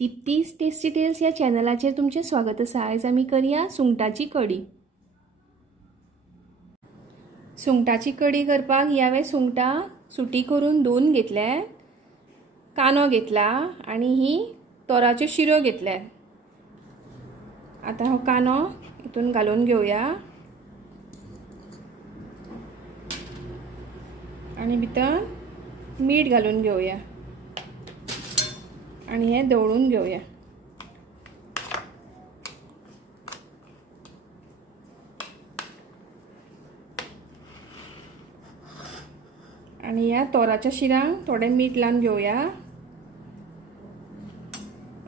दीप्तीज tasty tales या चॅनलाचेर तुमचे स्वागत आसा। आयज आमी करया सुंगटाची कडी। सुंगटाची कडी करपाक हांवें सुंगटां सुटी करून धुवन घेतल्या, कांदो घेतला आनी ही तोराच्यो शिरो घेतल्या। आता हो कांदो हितून घालून घेवया आनी भितर मीठ घालून घेवया आणि हे दवळून घेवया। आणि या तोराच्या शिरांक थोडे मीठ लावन घेवया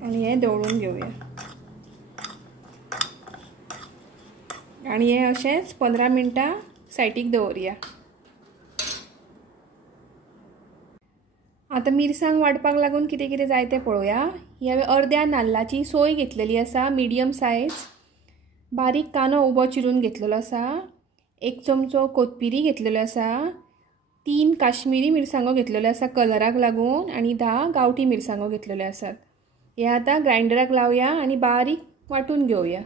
आणि हे दवळून घेवया आणि हे अशेंच 15 मिनटां सायडीक दवरया। आता मिरसांग वाटपाक लागून कितें कितें जाय तें पळोवया। ही हांवें अर्ध्या नाल्लाची सोय घेतलेली आसा, मिडियम सायज। बारीक कांदो उबो चिरून घेतलेलो आसा, 1 चमचो कोथमिरी घेतलेलो आसा, 3 काश्मीरी मिरसांगो घेतलेलो आसा कलराक लागून आणि 10 गावठी मिरसांगो घेतलेले आसात। हे आता ग्राइंडराक लावया आणि बारीक वाटून घेवया।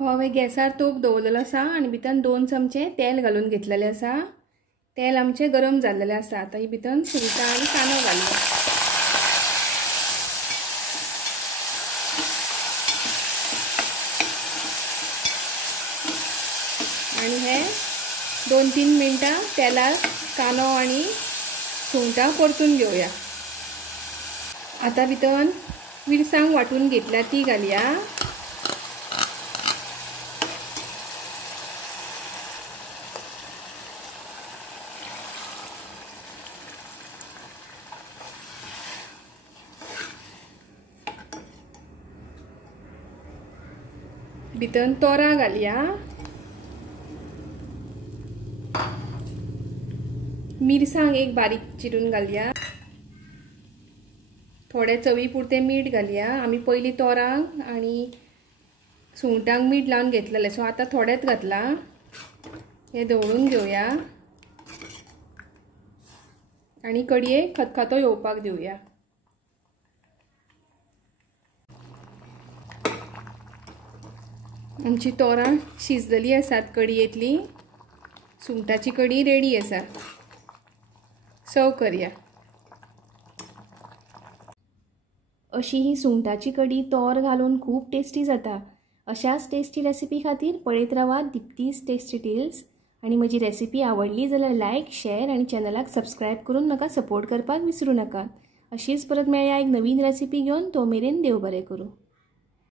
हांवें गॅसार तोप दवरलेलो आसा आणि भितर 2 चमचे तेल घालून घेतलेले आसा। तेल आमचे गरम जाल्लेले आसा। आता ही भितर सुंगटां आनी कांदो घालया आणि हे 2-3 मिनटां तेलार कांदो आनी सुंगटां परतून घेवया। आता भितर मिरसांग वाटून घेतल्या ती घालया भितर तोरां घालया, मिरसांग एक बारीक चिरून घालया, थोडे चवी पुरते मीठ घालया। आमी पयलीं तोरांक आनी सुंगटांक मीठ लावन घेतलेले, सो आता थोडेच घातला। हे दवळून घेवया आणि कडयेक खतखतो येवपाक दिवया। आमची तोरां शिजलेली आसात कडयेंतली। सुंगटाची कडी रेडी आसा, सर्व करया। अशी ही सुंगटाची कडी तोर घालून खूप टेस्टी जाता। अशाच टेस्टी रेसिपी खातीर पळयत रावा दीप्तीज टेस्टी टेल्स। आणि म्हजी रेसिपी आवडली जाल्यार लायक, शेअर आणि चॅनलाक सबस्क्राइब करून म्हाका सपोर्ट करपाक विसरू नका। अशीच परत मेळया एक नवीन रेसिपी घेवन। तो मेरेन देव बरें करूं।